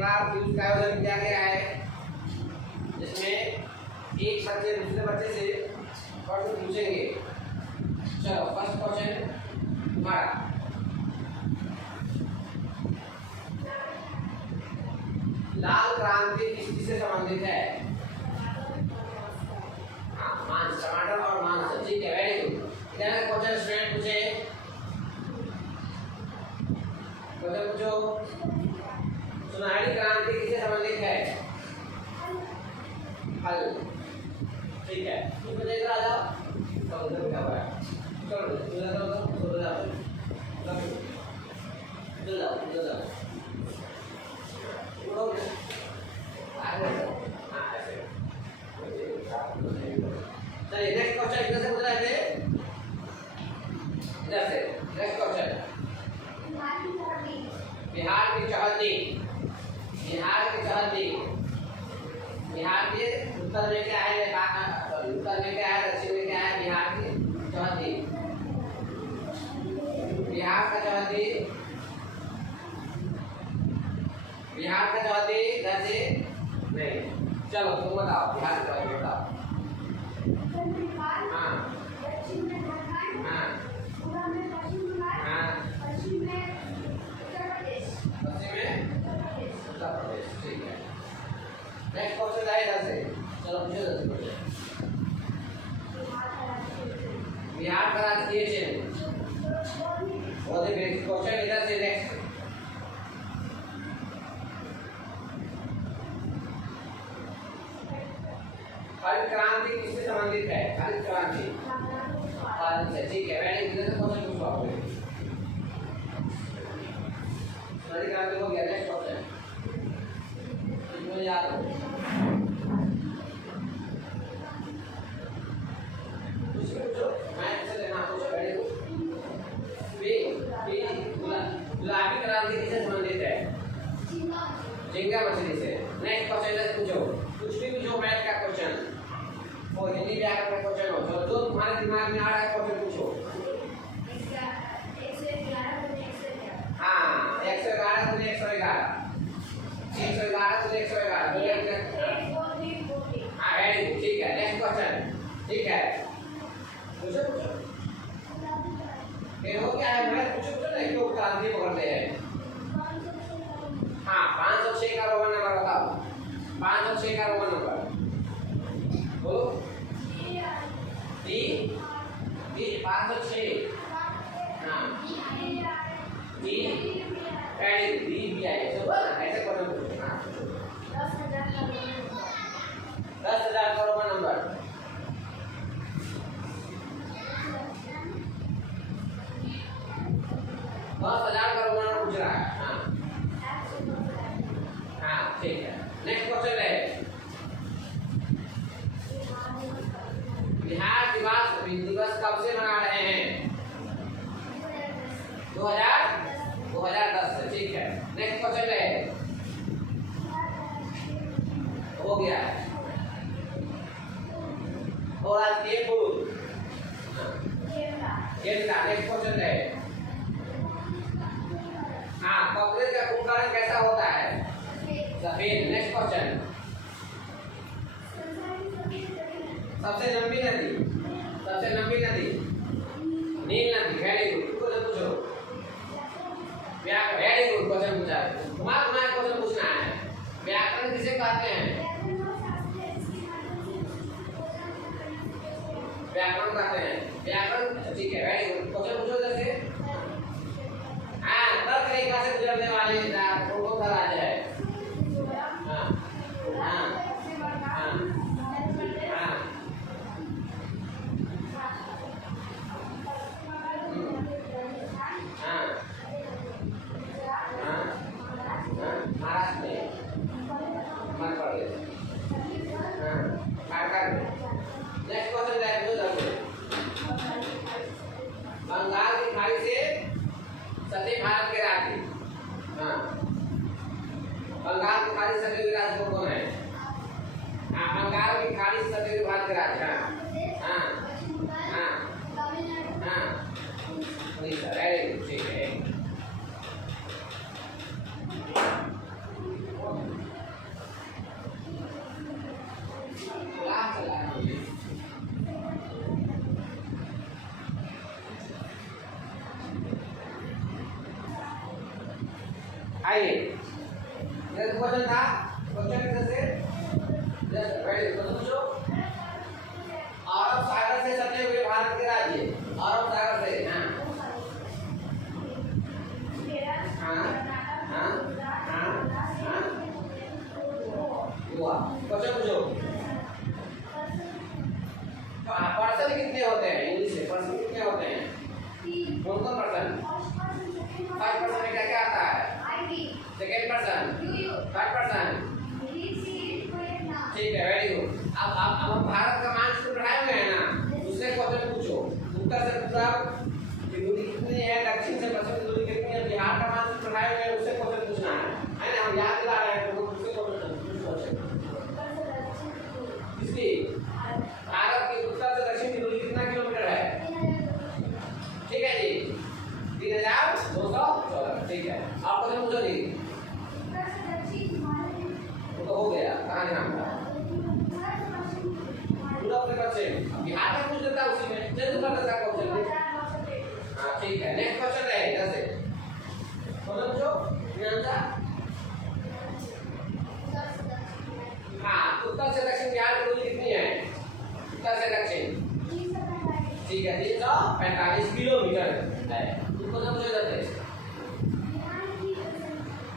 बार use का आयोजन किया गया है जिसमें एक बच्चे दूसरे बच्चे से प्रश्न पूछेंगे। चलो फर्स्ट क्वेश्चन हमारा, लाल क्रांति किस से संबंधित है? हाँ, मांस, टमाटर और मांस। ठीक है, वेरी गुड। इधर क्वेश्चन स्टूडेंट पूछे, क्वेश्चन पूछो, सुनहरी क्रांति किससे संबंधित है? फल। ठीक है, तुम मुझे इधर आ जाओ। चलो इधर क्या हुआ है? चलो इधर जाओ, इधर जाओ। चलिए नेक्स्ट क्वेश्चन इधर से पूछ रहे थे, इधर से नेक्स्ट क्वेश्चन, बिहार की चौहद्दी, बिहार की चौहद्दी, बिहार के उत्तर में क्या है? उत्तर में क्या है, दक्षिण में क्या है? बिहार की चौहद्दी, बिहार का चौहद्दी, बिहार का चौहद्दी इधर से नहीं। चलो तुम बताओ, बिहार का चौहद्दी बताओ। हाँ हाँ हाँ, पश्चिम में उत्तर प्रदेश। ठीक है, नेक्स्ट क्वेश्चन है इधर से। चलो पूछो इधर से। बिहार का राजकीय चिन्ह, बहुत ही बेसिक क्वेश्चन। इधर से नेक्स्ट, हरित क्रांति किससे संबंधित है? हरित क्रांति पालन से। ठीक है, वेरी गुड। क्वेश्चन पूछो आप। हरित क्रांति हो गया, नेक्स्ट क्वेश्चन मुझे याद हो। पूछो, मैं ऐसे लेना पूछो। Very good. गुलाबी क्रांति किससे संबंधित है? झींगा मछली से। नेक्स्ट क्वेश्चन पूछो, कुछ भी पूछो, मैथ का क्वेश्चन हो, हिंदी व्याकरण का क्वेश्चन हो, जो तुम्हारे दिमाग में आ रहा है क्वेश्चन पूछो। हाँ, 111 गुने 111, 111 गुने 111। हाँ, वेरी गुड। ठीक है, नेक्स्ट क्वेश्चन। ठीक है, पूछो पूछो। फिर हो क्या है, मैं पूछो ना, क्यों क्रांति पकड़ते हैं? हाँ, 506 का रोमन नंबर बताओ। 506 का रोमन नंबर बोलो। डी 506। हाँ, डी वेरी गुड। डी भी आई है, ऐसे क्वेश्चन पूछो। हाँ, 10,000 का रोमन नंबर। पूछ रहा है। हाँ हाँ, ठीक है, नेक्स्ट क्वेश्चन है, बिहार दिवस कब से मना रहे हैं? 2010 से। ठीक है, नेक्स्ट क्वेश्चन है, हो गया है। और आज ये फूल गेंदा। नेक्स्ट क्वेश्चन है, हाँ, कपड़े का कुंभकर्ण कैसा होता है? सफेद। नेक्स्ट क्वेश्चन, सबसे लंबी नदी नील नदी। Very good. क्वेश्चन पूछो। वेरी गुड क्वेश्चन पूछा है। तुम्हारा क्वेश्चन पूछना है, व्याकरण किसे कहते हैं? व्याकरण कहते हैं, व्याकरण। ठीक है, वेरी गुड। क्वेश्चन पूछो इधर से। हाँ, तर्क रेखा से गुजरने वाले कौन सा राज्य है? हाँ हाँ हाँ हाँ, महाराष्ट्र में, मध्य प्रदेश। हाँ, झारखंड। नेक्स्ट क्वेश्चन है, बंगाल की खाड़ी से सटे भारत के राज्य। हाँ, बंगाल की खाड़ी से सटे हुए राज्य कौन है? हाँ, बंगाल की खाड़ी से सटे हुए भारत के राज्य। हाँ हाँ हाँ हाँ, उड़ीसा। Very good. ठीक है, इधर क्वेश्चन था, क्वेश्चन किधर से? जस्ट वेरी गुड, पूछो। अरब सागर से सटे हुए भारत के राज्य, अरब सागर से, हाँ गोवा। क्वेश्चन पूछो। पर्सन कितने होते हैं इंग्लिश में? पर्सन कितने होते हैं? कौन कौन पर्सन? फर्स्ट पर्सन में क्या क्या आता है? सेकेंड पर्सन, थर्ड पर्सन, ठीक है, वेरी गुड। अब हम भारत का मानचित्र पढ़ाए हुए हैं ना, उससे क्वेश्चन पूछो। उत्तर से पूछो कि दूरी कितनी है, दक्षिण से पश्चिम की दूरी कितनी है, बिहार का मानचित्र पढ़ाए हुए हैं, उससे क्वेश्चन पूछना है ना? हम याद दिला रहे हैं तो उससे क्वेश्चन पूछो। किसकी? भारत के उत्तर से दक्षिण की दूरी कितना किलोमीटर है? ठीक है जी, 3214, ठीक है। आप क्वेश्चन पूछो जी। तो हो गया, कहाँ ध्यान था? पूरा पश्चिम बिहार का पूछ देता उसी में, जल्द कर देता क्वेश्चन। हाँ ठीक है, नेक्स्ट क्वेश्चन रहे इधर से। क्वेश्चन पूछो ध्यान था। हाँ, उत्तर से दक्षिण बिहार की दूरी कितनी है? उत्तर से दक्षिण, ठीक है, 345 किलोमीटर है। तुमको सब पूछो इधर से।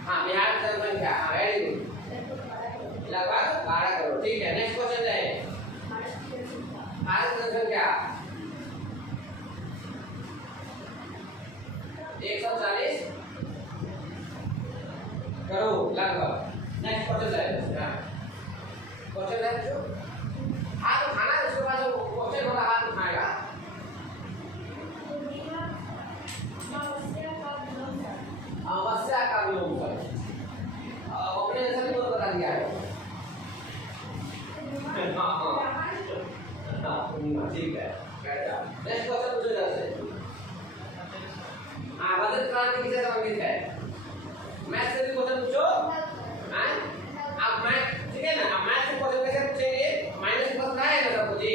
हाँ, बिहार की जनसंख्या, हाँ वेरी गुड, लगभग 12 करोड़, ठीक है। नेक्स्ट क्वेश्चन है भारत की जनसंख्या 140 करोड़ लगभग। नेक्स्ट क्वेश्चन है, क्वेश्चन है जो हाथ उठाना है, उसके बाद जो क्वेश्चन होगा हाथ उठाएगा। अमावस्या का विलोम अपने जैसा भी बता दिया है। ठीक है, नेक्स्ट क्वेश्चन पूछो इधर से। हाँ, बजट क्रांति किसे संबंधित है? मैथ से भी क्वेश्चन पूछो। अब मैथ, ठीक है ना? अब मैथ से क्वेश्चन कैसे पूछेंगे? माइनस से पता है ना सबको जी,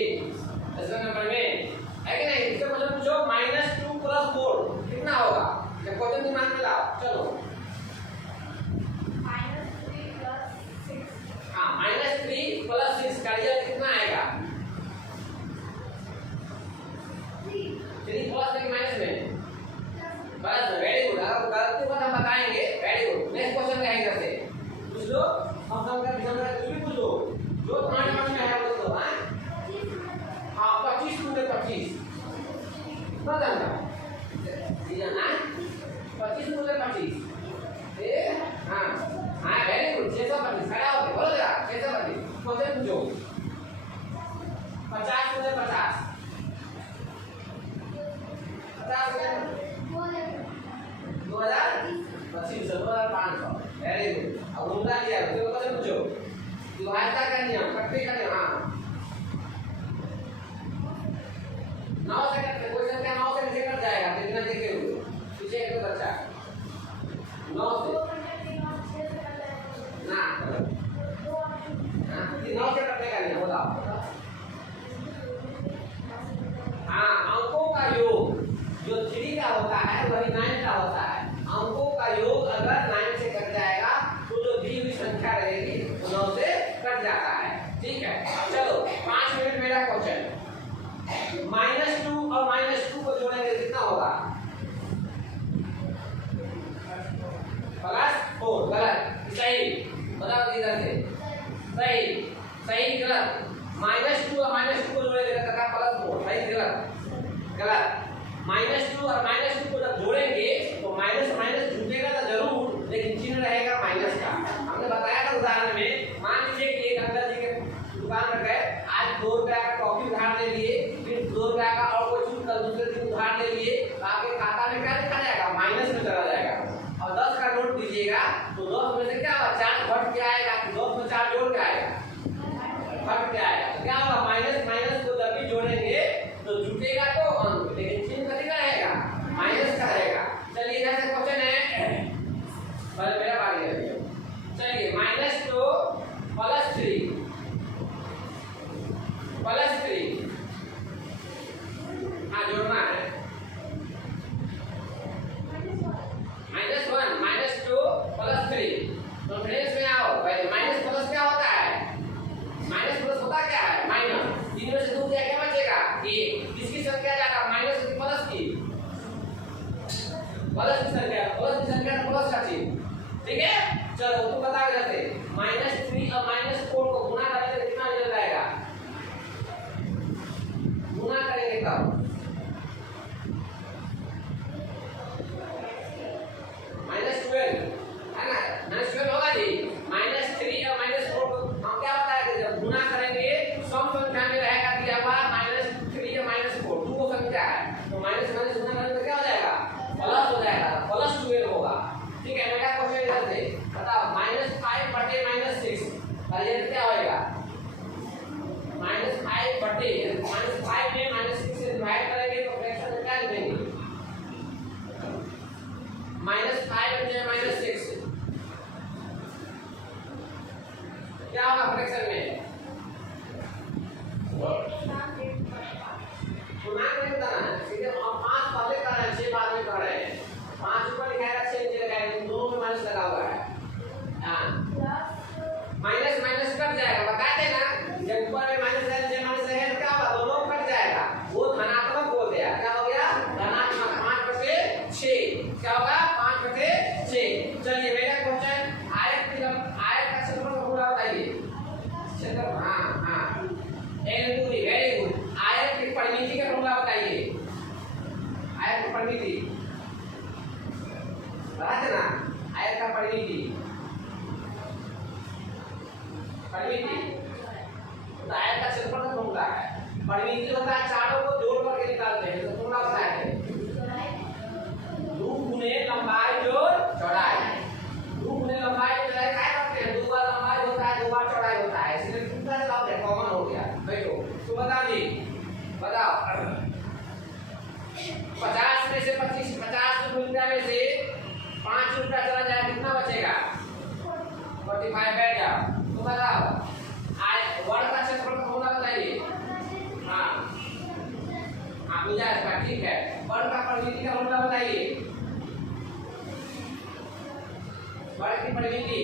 10 नंबर में है कि नहीं? इससे क्वेश्चन पूछो -2 + 4 कितना होगा? जब क्वेश्चन दिमाग में लाओ, चलो। हाँ, -3 + 6 का रिजल्ट कितना आएगा? 3 प्लस में माइनस में, बस वेरी गुड। अगर गलती बात हम बताएंगे, वेरी गुड। नेक्स्ट क्वेश्चन है इधर से पूछ लो। हम कुछ भी पूछ लो जो तुम्हारे मन में है, बोल दो। हाँ, 25 × 25 कितना जानता है ना? 25 × 25 हाँ हाँ, वेरी गुड, 625। खड़ा होके बोलो जरा, 625 क्वेश्चन पूछो। 50 × 50 2500 वेरी गुड। अब उल्टा लिया तो क्वेश्चन पूछो। विभाज्यता का नियम, कटने का नियम। हाँ, 9 सेकंड में कोई संख्या 9 सेकंड से कट जाएगा बिना देखे हुए। पीछे एक बच्चा 9 से ना, 9 से कटने का नियम बताओ। हाँ, अंकों का योग जो 3 का होता है वही 9 का होता है। अंकों का योग अगर 9 से कट जाएगा तो जो दी हुई संख्या रहेगी वो 9 से कट जाता है। ठीक है, अब चलो 5 मिनट मेरा क्वेश्चन। -2 और -2 को जोड़ेंगे कितना होगा? +4, गलत सही बताओ इधर से। सही सही गलत? -2 और -2 को जोड़ेंगे कितना? +4, सही गलत? गलत। -2 और -2 को जब जोड़ेंगे तो माइनस माइनस जुटेगा तो जरूर, लेकिन चिन्ह रहेगा माइनस का। हमने बताया था उदाहरण में, मान लीजिए कि एक अंकल जी के दुकान पर गए, आज 2 रुपया का टॉफी उधार ले लिए, फिर 2 रुपया का और कोई चीज कल दूसरे दिन उधार ले लिए, तो आपके खाता में क्या लिखा जाएगा? माइनस में चला जाएगा। और 10 का नोट दीजिएगा तो 10 में से क्या होगा? 4 घट के आएगा, 10 में 4 जोड़ के आएगा, घट के आएगा। तो क्या होगा? माइनस माइनस को जब भी जोड़ेंगे तो जुटेगा तो अंक, लेकिन चिन्ह कभी का रहेगा? माइनस का रहेगा। चलिए इधर से क्वेश्चन है, पहले मेरा बारी है। चलिए -2 + 3 हाँ जोड़ना है। -1 -2 + 3 तो फ्रेंड्स में तो बता कैसे -3 और -4 को गुना करेंगे तो कितना रिजल्ट आएगा गुना करेंगे तब -12 है ना -12 होगा जी -3 और -4 को हम क्या बताया कि जब गुना करेंगे सम संख्या में रहेगा दिया हुआ -3 और -4 दो संख्या है तो माइनस माइनस गुना करेंगे तो क्या हो जाएगा प्लस हो जाएगा +12 होगा ठीक है मेरा क्वेश्चन इधर से बताओ -5 बटे -6 का ये क्या होएगा -5 बटे -5 में -6 से डिवाइड करेंगे तो फ्रैक्शन में क्या लिखेंगे -5 बटे -6 क्या होगा फ्रैक्शन में गुना नहीं बताना है सीधे हम 5 पहले कर रहे हैं 6 बाद में कर रहे हैं 5 ऊपर लिखाएगा 6 नीचे लगाएगा दोनों में माइनस लगा हुआ है हां माइनस माइनस कट जाएगा बताते ना जब ऊपर में माइनस है नीचे माइनस है तो क्या होगा दोनों कट जाएगा वो धनात्मक बोल दिया क्या हो गया धनात्मक 5/6 क्या होगा 5/6 चलिए मेरा क्वेश्चन आयत का क्षेत्रफल का पूरा बताइए क्षेत्र हां हां वेरी गुड आयत की परिमिति का फॉर्मूला बताइए आयत की परिमिति बताते ना आयत का परिमिति तो आयत का क्षेत्रफल का फॉर्मूला है परिमिति होता है चारों को जोड़ करके निकालते हैं तो फॉर्मूला बताया है 2 गुने लंबाई जोड़ चौड़ाई 2 गुने लंबाई जोड़ चौड़ाई क्या करते हैं 2 बार लंबाई होता है 2 बार चौड़ाई होता है इसलिए कितना जवाब है कॉमन हो गया बैठो तो बता दी बताओ 50 में से 25 50 रुपया में से 5 रुपया चला जाए कितना बचेगा 45 बैठ जाओ तो बताओ आज वर्ग का क्षेत्रफल का फॉर्मूला बताइए हां आप मिल जाएगा ठीक है वर्ग का परिमिति का फॉर्मूला बताइए वर्ग की परिमिति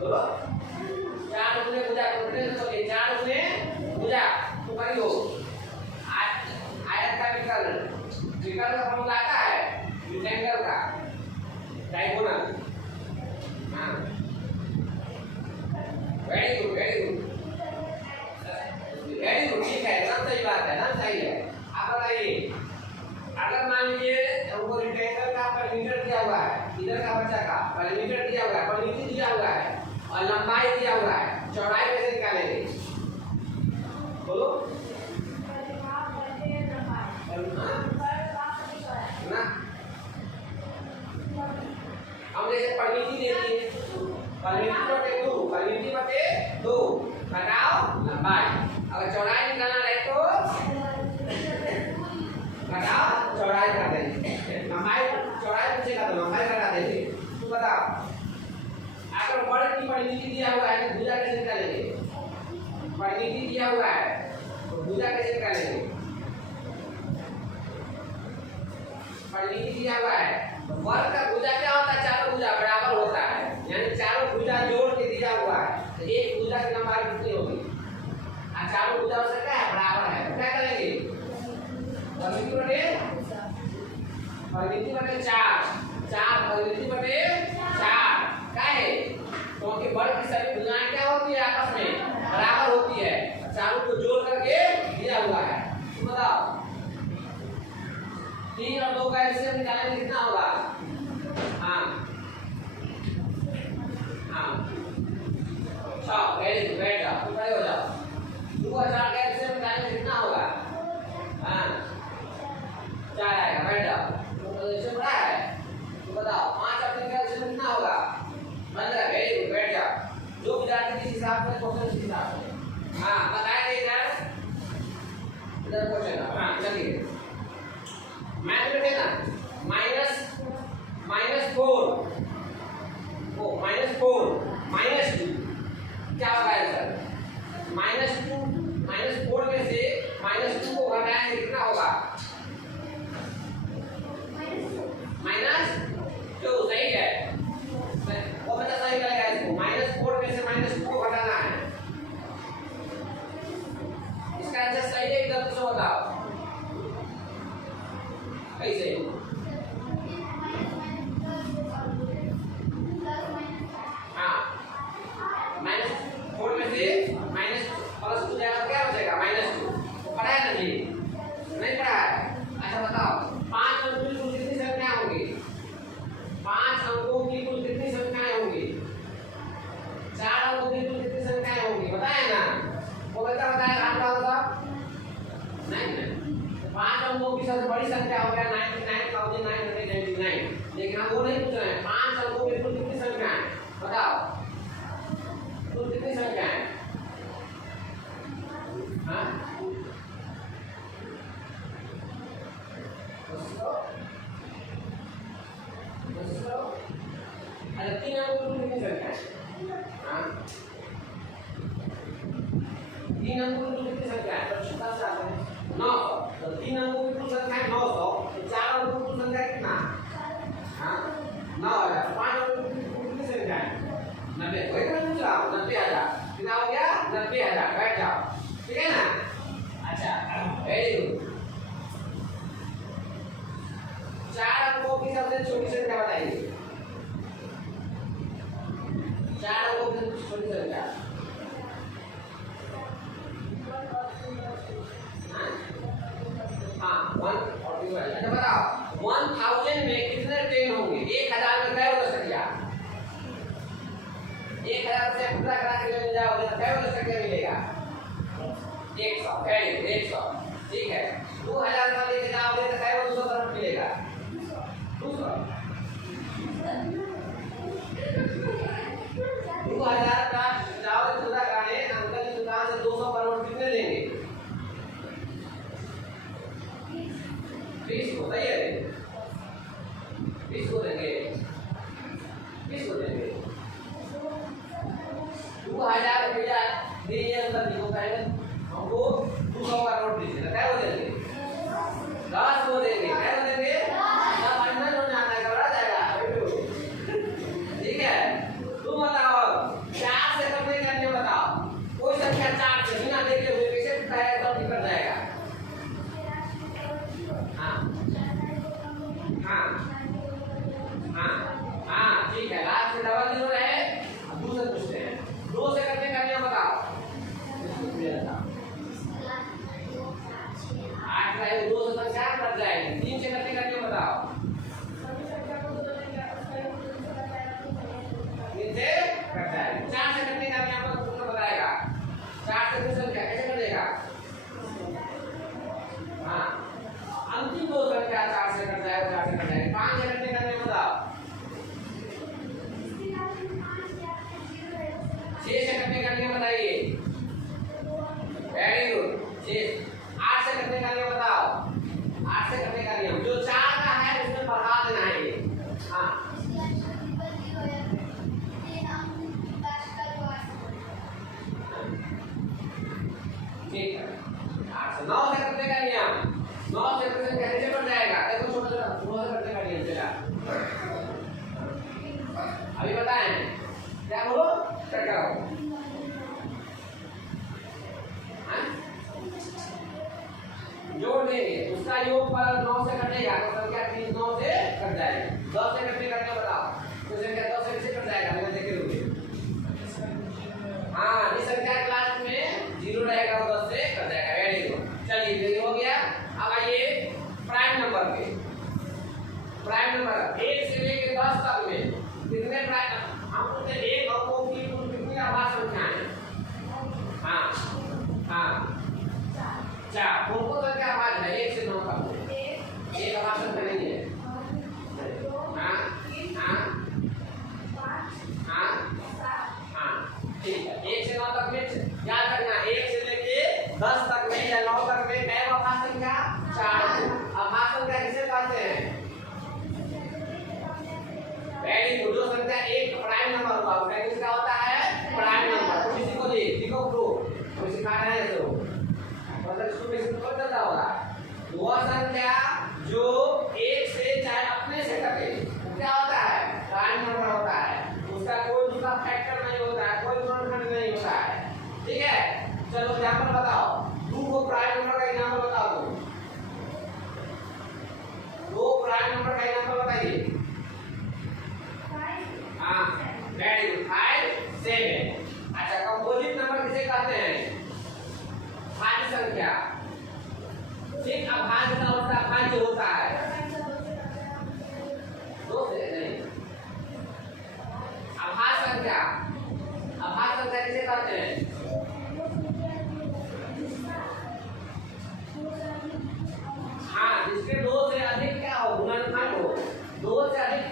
तो 4 गुने भुजा करते हैं तो 4 गुने भुजा तो करियो आयत का विकर्ण का फॉर्मूला आता है रेक्टेंगल का डायगोनल हां वेरी गुड ठीक है एकदम सही बात है ना सही है आप बताइए अगर मान लीजिए हमको रेक्टेंगल का परिमीटर दिया हुआ है इधर का बच्चा का परिमीटर दिया हुआ है परिमिति दिया हुआ है और लंबाई दिया हुआ है चौड़ाई कैसे निकालेंगे बोलो ना हम जैसे परिमिति लेती है परिमिति बटे 2 घटाओ लंबाई अगर चौड़ाई निकालना रहे तो घटाओ चौड़ाई कर देंगे लंबाई चौड़ाई पूछेगा तो लंबाई घटा देंगे तो बताओ अगर वर्ग की परिमिति दिया हुआ है तो भुजा कैसे निकालेंगे परिमिति दिया हुआ है तो भुजा कैसे निकालेंगे परिमिति दिया हुआ है वर्ग का भुजा क्या होता है चारों भुजा बराबर होता है यानी चारों भुजा जोड़ के दिया हुआ है तो एक भुजा की लंबाई कितनी होगी और चारों भुजा से क्या है बराबर है तो क्या करेंगे परिमिति बटे 4 परिमिति बटे 4 क्या है क्योंकि वर्ग की सभी भुजाएं क्या होती है आपस में बराबर होती है चारों को जोड़ करके दिया हुआ है तो बताओ 3 और 2 का एलसीएम निकालेंगे कितना होगा हां अच्छा वेरी गुड बैठ जाओ खड़े हो जाओ 2 और 4 का एलसीएम निकालेंगे कितना होगा हां 4 आएगा बैठ जाओ तो एलसीएम बड़ा है तो बताओ 5 और 3 का एलसीएम कितना होगा 15 वेरी गुड बैठ जाओ जो विद्यार्थी जिस हिसाब से क्वेश्चन उस हिसाब से हां बताया इधर क्वेश्चन हां चलिए मैथ में थे ना -5 लेकिन हम वो नहीं पूछ रहे हैं। 5 अंकों में कुल कितनी संख्या है बताओ, कुल कितनी संख्या है? हाँ अरे 3 अंकों में कितनी संख्या है? हाँ 3 अंकों में कितनी संख्या है? तो छोटा सा आता है 900। तो 3 अंकों की कुल संख्या है 900। तो 4 अंकों की कुल संख्या कितना? हाँ 9000। 5 अंकों की कुल कितनी संख्या है? 90। वही तो पूछ रहा हूँ 90000। कितना हो गया? 90000। बैठ जाओ, ठीक है ना? अच्छा वेरी गुड। 4 अंकों की सबसे छोटी संख्या बताइए। 4 अंकों की सबसे छोटी संख्या हाँ 142। अच्छा बताओ 1000 में कितने 10 होंगे? 1000 में कै बदल सकता? 1000 से पूरा करा के ले जाओगे तो कै बदल सकता मिलेगा? 100। Very good 100। ठीक है 2000 का लेके जाओगे तो कै 200 तरफ मिलेगा? 200। 2000 का जाओगे पूरा कराने अंकल की दुकान से 200 पर कितने देंगे? 20 को सही है 20 को देंगे 20 को देंगे 2000 रुपया दिए अंदर देखो पहले हमको 200 का नोट दीजिए क्या हो देंगे? 10 को देंगे क्या हो देंगे? सब अंदर हो जाना है घबरा जाएगा। ठीक है तुम बताओ 4 से कम नहीं करने बताओ कोई संख्या 4 से बिना देखे हुए कैसे बताएगा तब निकल जाएगा। हाँ ठीक है लास्ट में डबल 0 है। अब दूसरा पूछते हैं 2 से करने का नियम बताओ। 8 का 2 से संख्या कट जाएगी। 3 से करने का नियम बताओ। 3 से कट जाएगी। 4 से करने का नियम तुमको बताएगा। 4 से संख्या कैसे कटेगा? हाँ अंतिम 2 संख्या 4 से कट जाएगा 4 से कट जाएगी। 5 से करने का नियम बताओ। 6 से करने का नियम बताइए। Very good 6। 8 से करने का नियम बताओ। 8 से करने का नियम जो 4 का है उसमें बढ़ा देना है ये। हाँ ठीक है 8 से 9 से करने का नियम। 9 से करने कैसे बढ़ जाएगा? देखो छोटा छोटा 9 से करने का नियम चला अभी बताएं क्या बोलो क्या करो। जोड़ देंगे उसका योग पर 9 से कटेगा तो संख्या 3 9 से कट जाएगी। 10 से कटने का बताओ तो संख्या 10 से कैसे कट जाएगा? मैंने देखे होंगे। हाँ इस संख्या के लास्ट में 0 रहेगा और 10 से कट जाएगा। वेरी गुड चलिए ये हो गया। अब आइए प्राइम नंबर पे। प्राइम नंबर 1 से लेकर 10 तक में कितने प्राइम हम पूछते हैं 1 अंकों की कुल कितनी आभाज्य संख्याएं? हाँ हाँ 4 कौन संख्या आभाज्य है? 1 से 9 तक एक आभाज्य संख्या नहीं है। हाँ हाँ हाँ हाँ ठीक है 1 से 9 तक में याद रखना 1 से लेके 10 तक में या 9 तक में कै आभाज्य संख्या? 4 आभाज्य संख्या किसे कहते हैं? वेरी गुड जो संख्या एक प्राइम नंबर होगा उसका इंग्लिश क्या होता है? Prime number. तो किसी को देखो प्रूफ हम सिखा रहे हैं तो मतलब इसको में से पता चलता होगा। वह संख्या जो 1 से चाहे अपने से कटे क्या होता है? प्राइम नंबर होता है। उसका कोई दूसरा फैक्टर नहीं होता है कोई गुणनखंड नहीं होता है। ठीक है चलो एग्जांपल बताओ 2 को प्राइम नंबर का एग्जांपल बताओ। 2 प्राइम नंबर का एग्जांपल बताइए। हाँ वेरी गुड 5 7। अच्छा कंपोजिट नंबर किसे कहते हैं? भाज्य संख्या। ठीक अभाज्य का होता है भाज्य होता है 2 से नहीं। अभाज्य संख्या किसे कहते हैं? हाँ जिसके 2 से अधिक क्या हो? गुणनखंड हो। 2 से अधिक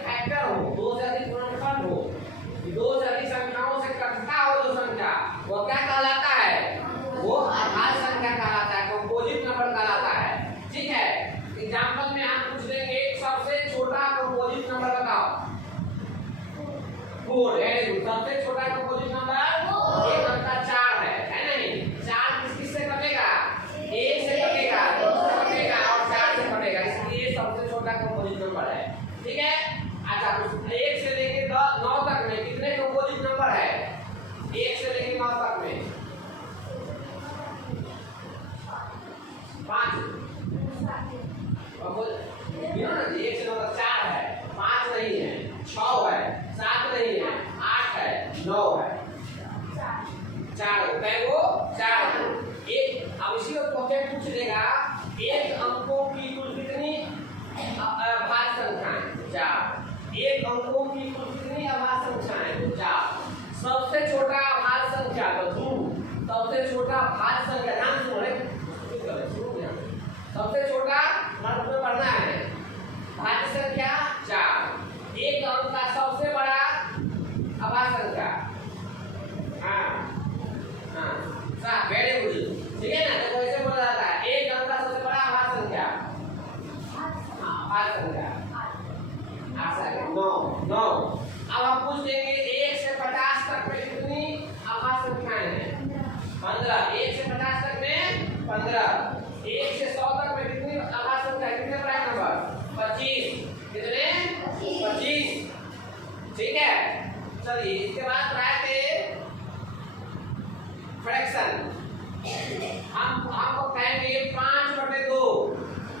एक अंकों की कुल कितनी अभाज्य संख्याएं? तो 4। सबसे छोटा अभाज्य संख्या तो 2। सबसे छोटा अभाज्य संख्या ध्यान से सुनो, सबसे छोटा मतलब में पढ़ना है भाज्य संख्या 4। एक अंक का सबसे बड़ा अभाज्य संख्या वेरी गुड, ठीक है ना। तो कैसे बोला जाता है? एक अंक का सबसे बड़ा अभाज्य संख्या अभाज्य संख्या 9। अब हम पूछ देंगे 1 से 50 तक में कितनी अभाज्य संख्याएं हैं? 15। 1 से 50 तक में 15। 1 से 100 तक में कितनी अभाज्य संख्या? कितने प्राइम नंबर? 25। कितने? 25, ठीक है। चलिए इसके बाद आते फ्रैक्शन। हमको कहेंगे 5/2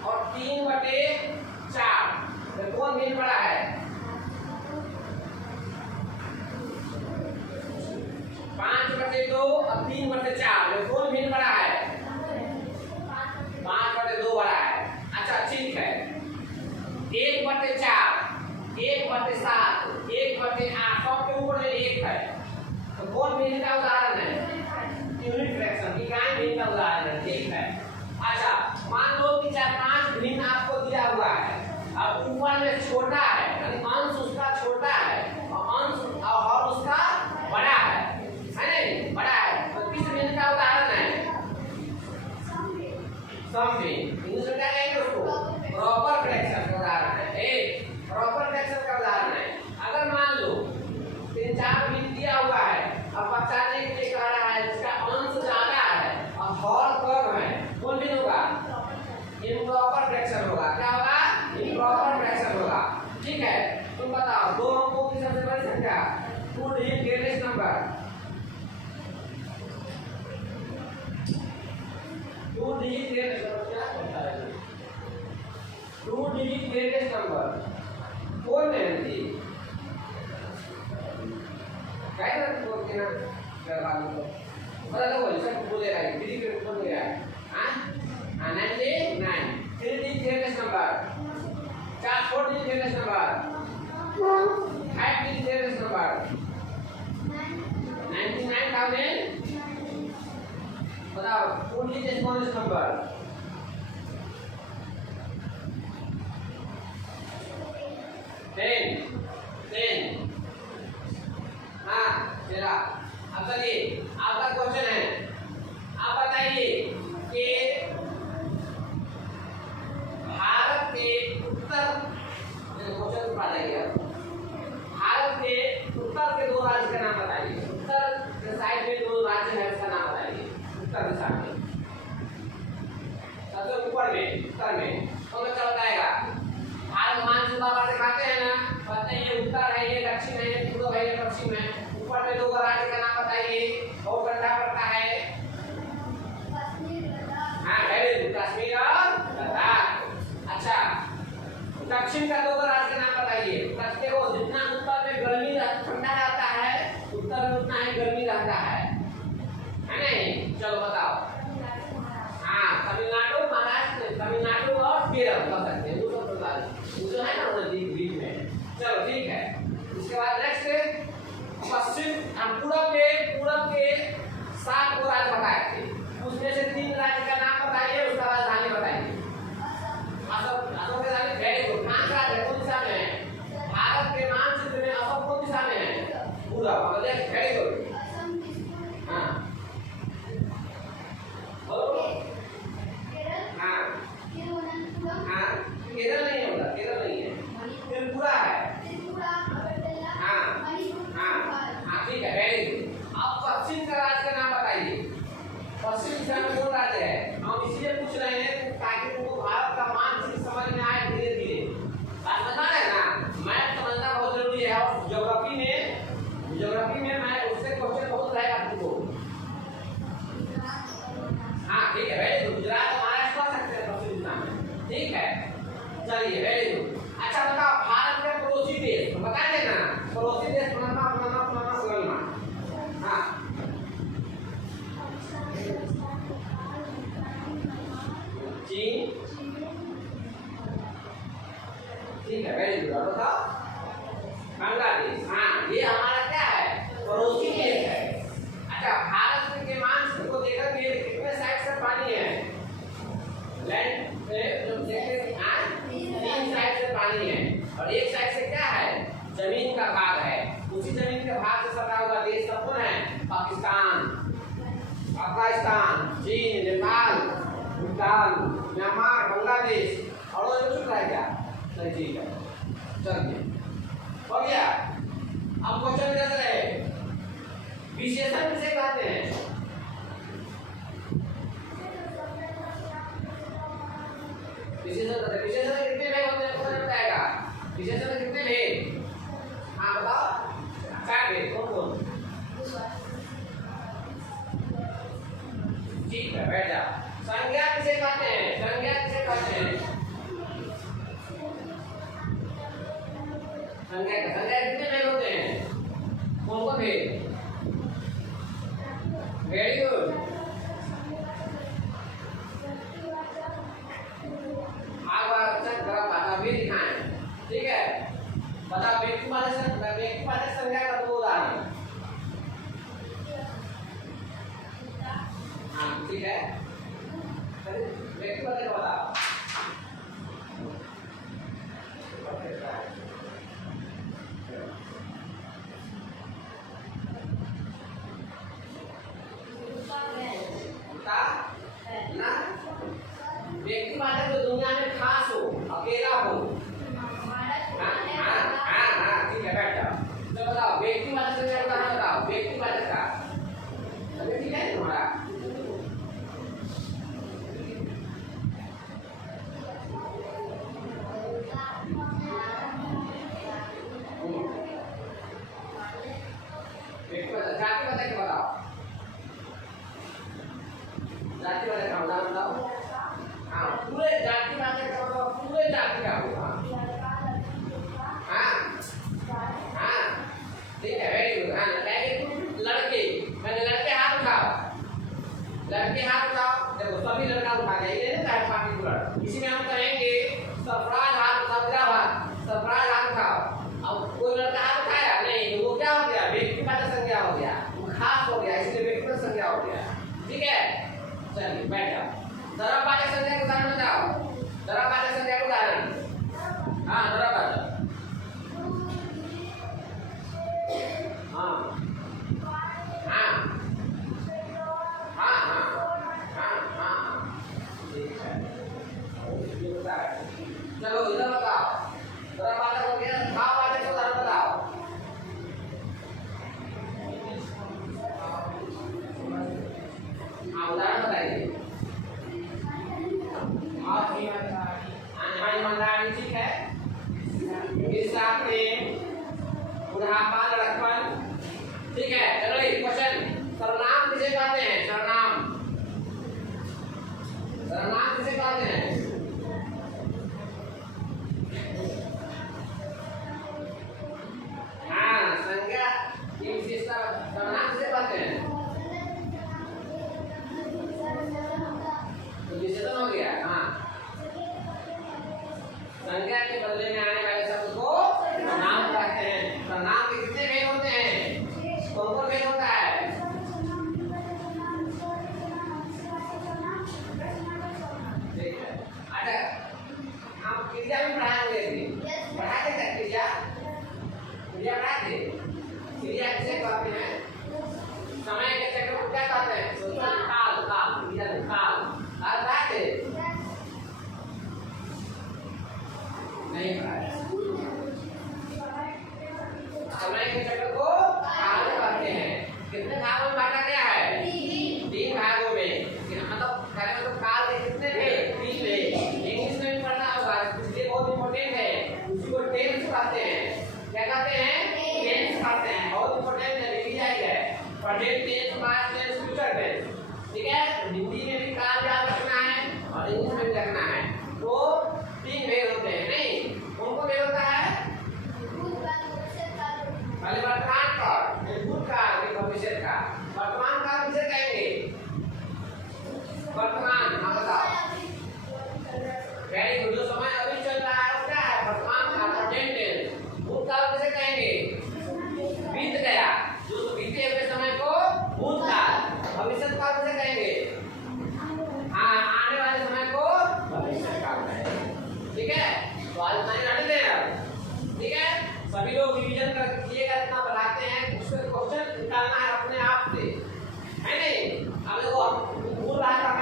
और 3/4 तो कौन भिन्न बड़ा है? 5/2 और 3/4 में कौन भिन्न बड़ा है? 5/2 बड़ा है। अच्छा ठीक है। 1/4, 1/7, 1/8 सबके ऊपर में 1 है तो कौन भिन्न का उदाहरण है? यूनिट फ्रैक्शन की काय भिन्न का उदाहरण है, ठीक है। अच्छा मान लो कि 4-5 भिन्न आपको दिया हुआ है। अब ऊपर में छोटा है यानी अंश उसका छोटा है और अंश और उसका बड़ा है नहीं? बड़ा है तो किस भिन्न का उदाहरण है? सम भिन्न। इंग्लिश में क्या कहेंगे उसको? प्रॉपर फ्रैक्शन का उदाहरण है। एक प्रॉपर फ्रैक्शन का उदाहरण है। अगर मान लो 3-4 भिन्न दिया हुआ है, अब बचाने के लिए कह रहा है इसका अंश ज्यादा है और हर कम है, कौन भिन्न होगा? इम्प्रॉपर फ्रैक्शन होगा। क्या होगा? इम्प्रॉपर फ्रैक्शन होगा, ठीक है। तुम बताओ 2 अंकों की सबसे बड़ी संख्या 2 digit greatest number 2 digit greatest number क्या होता है? 2 डिजिट ग्रेटेस्ट नंबर कौन है? काय ना बोलते ना करवा लो बड़ा बोल सब बोलेगा ये के ऊपर बोलेगा हां 99 3 digit greatest number 4 digit greatest number 5 digit greatest number 99,000 बताओ 2 डिजिट स्मॉलेस्ट नंबर 10 हाँ चला। अब चलिए आपका क्वेश्चन है, आप बताइए कि भारत के उत्तर क्वेश्चन पढ़ा जाएगा। भारत के उत्तर के 2 राज्य का नाम बताइए। उत्तर के साइड में 2 राज्य है, उसका नाम बताइए। उत्तर दिशा में सबसे ऊपर में उत्तर में कौन सा बताएगा? भारत मानचित्र पर दिखाते हैं ना, कहते हैं ये उत्तर है, ये दक्षिण है, ये पूर्व है, ये पश्चिम है। ऊपर में 2 राज्य का नाम बताइए। बहुत ठंडा पड़ता है। हाँ वेरी गुड, कश्मीर और लद्दाख। अच्छा दक्षिण का 2 राज्य का नाम बताइए। देखो जितना उत्तर में गर्मी ठंडा रहता है उत्तर में उतना ही गर्मी रहता है नहीं? चलो बताओ। हाँ तमिलनाडु, महाराष्ट्र, तमिलनाडु और केरल बता सकते हैं। जो है ना नजदीक बीच में। चलो ठीक है। इसके बाद नेक्स्ट पश्चिम हम पूरब के 7 को राज्य बताए थे, उसमें से 3 राज्य का नाम बताइए, उसका राजधानी बताइए। असम के राजधानी वेरी गुड। कहाँ का राज्य कौन दिशा में है? भारत के मानचित्र में असम कौन दिशा में है? पूरब। Very good. हाँ केरल नहीं होगा, केरल नहीं है, त्रिपुरा है। हाँ ठीक है वेरी गुड। अब पश्चिम का राज्य का नाम बताइए। पश्चिम दिशा में कौन राज्य है? हम इसलिए पूछ रहे हैं ताकि तुमको भारत का मानचित्र समझ में आए धीरे धीरे। बात बता रहे हैं ना, मैप समझना बहुत जरूरी है। और ज्योग्राफी में मैं उससे क्वेश्चन बहुत रहेगा तुमको। हाँ ठीक है वेरी गुड। गुजरात महाराष्ट्र पढ़ सकते हैं पश्चिम दिशा में, ठीक है। चलिए वेरी गुड। अच्छा बताओ भारत के पड़ोसी देश बता देना। पड़ोसी देश बनाना हाँ चीन, ठीक है वेरी गुड। बताओ का भाग है, उसी जमीन के भाग से सटा हुआ देश का कौन है? पाकिस्तान, अफगानिस्तान, चीन, नेपाल, भूटान, म्यांमार, बांग्लादेश और वो छूट रहा है क्या? सही ठीक है, चलिए हो गया। अब क्वेश्चन कैसे है? विशेषण किसे कहते हैं? विशेषण कितने भेद होते हैं? कौन बताएगा? विशेषण कितने भेद? हाँ बताओ, 4 भेद। कौन कौन? ठीक है, बैठ जाओ। संज्ञा किसे कहते हैं? संज्ञा किसे कहते हैं? संज्ञा कितने भेद होते हैं? कौन कौन भेद? Very good. भी दिखाएं, ठीक है? बता व्यक्तिवाचक संज्ञा का 2 उदाहरण। हाँ ठीक है, व्यक्तिवाचक बताओ। व्यक्तिवाचक जो दुनिया में खास हो, अकेला हो। हाँ ठीक है, बैठ जाओ। तो बताओ व्यक्तिवाचक संज्ञा का नाम बताओ, व्यक्तिवाचक का। अरे ठीक है तुम्हारा। व्यक्तिवाचक जातिवाचक के बताओ, जातिवाचक का उदाहरण बताओ। हाँ पूरे जातिवाचक का मतलब पूरे जाति का होगा। हाँ ठीक है, वेरी गुड। हाँ लड़के, मैंने लड़के हाथ उठाओ, लड़के हाथ उठाओ। देखो सभी लड़का उठा गए, ये नहीं है पार्टिकुलर। इसी में हम कहेंगे सरफराज हाथ उठाओ, सरफराज हाथ उठाओ। अब कोई लड़का हाथ उठाया नहीं, तो वो क्या हो गया? व्यक्तिवाचक संज्ञा हो गया, वो खास हो गया, इसलिए व्यक्तिगत संज्ञा हो गया। ठीक है, चलिए बैठ जाओ। द्रव्यवाचक संज्ञा के उदाहरण बताओ, द्रव्यवाचक संज्ञा के उदाहरण। हाँ द्रव्यवाचक, हाँ हाँ हाँ हाँ हाँ ठीक है, चलो इधर बताओ। द्रव्यवाचक हो गया, भाववाचक के उदाहरण बताओ। हाँ उदाहरण बताइए। ईमानदारी, ठीक है, ईर्ष्या, प्रेम, बुढ़ापा, लड़कपन। ठीक है, चलो एक क्वेश्चन। सर्वनाम किसे कहते हैं? सर्वनाम, सर्वनाम किसे कहते हैं? हाँ संज्ञा की विशेषता, सर्वनाम किसे कहते हैं? तो विशेषण हो गया। हाँ संज्ञा के बदले में आने वाले शब्द को नाम कहते हैं। तो नाम के कितने भेद होते हैं? कौन कौन भेद होता है? ठीक है, अच्छा हम क्रिया भी पढ़ाएंगे, पढ़ाते क्या क्रिया? क्रिया पढ़ाते, क्रिया किसे कहते हैं? समय के चक्र को क्या कहते हैं? काल, काल, क्रिया काल, काल पढ़ाते नहीं पढ़ाया। समय के चक्र को काल कहते हैं। कितने भागों में बांटा गया है? 3 भागों में। मतलब कहने मतलब काल के कितने थे? 3 थे। इंग्लिश में भी पढ़ना होगा, इसलिए बहुत इंपॉर्टेंट है। उसी को टेंस कहते हैं। क्या कहते हैं? टेंस कहते हैं, बहुत इंपॉर्टेंट है, लिखी जाएगा। Present tense, past tense, future tense. ठीक है, हिंदी में भी काल याद रखना है और इंग्लिश में भी रखना है। तो 3 भेद होते हैं, नहीं? उनको भेद होता है पहले वर्तमान काल, फिर भूतकाल, फिर भविष्य काल। वर्तमान काल किसे कहेंगे? वर्तमान, हाँ बताओ। वेरी गुड, जो समय अभी चल रहा है वो क्या है? वर्तमान काल, प्रेजेंट टेंस। भूतकाल किसे कहेंगे? बीत गया, जो बीते हुए समय को भूतकाल। भविष्य काल किसे कहेंगे? हाँ आने वाले समय को भविष्य काल कहेंगे। ठीक है, तो आज मैंने रट दें। ठीक है, सभी लोग रिवीजन दिएगा इतना बनाते हैं, उसमें क्वेश्चन निकालना है अपने आप से, है नहीं? अब देखो हम बोल रहा था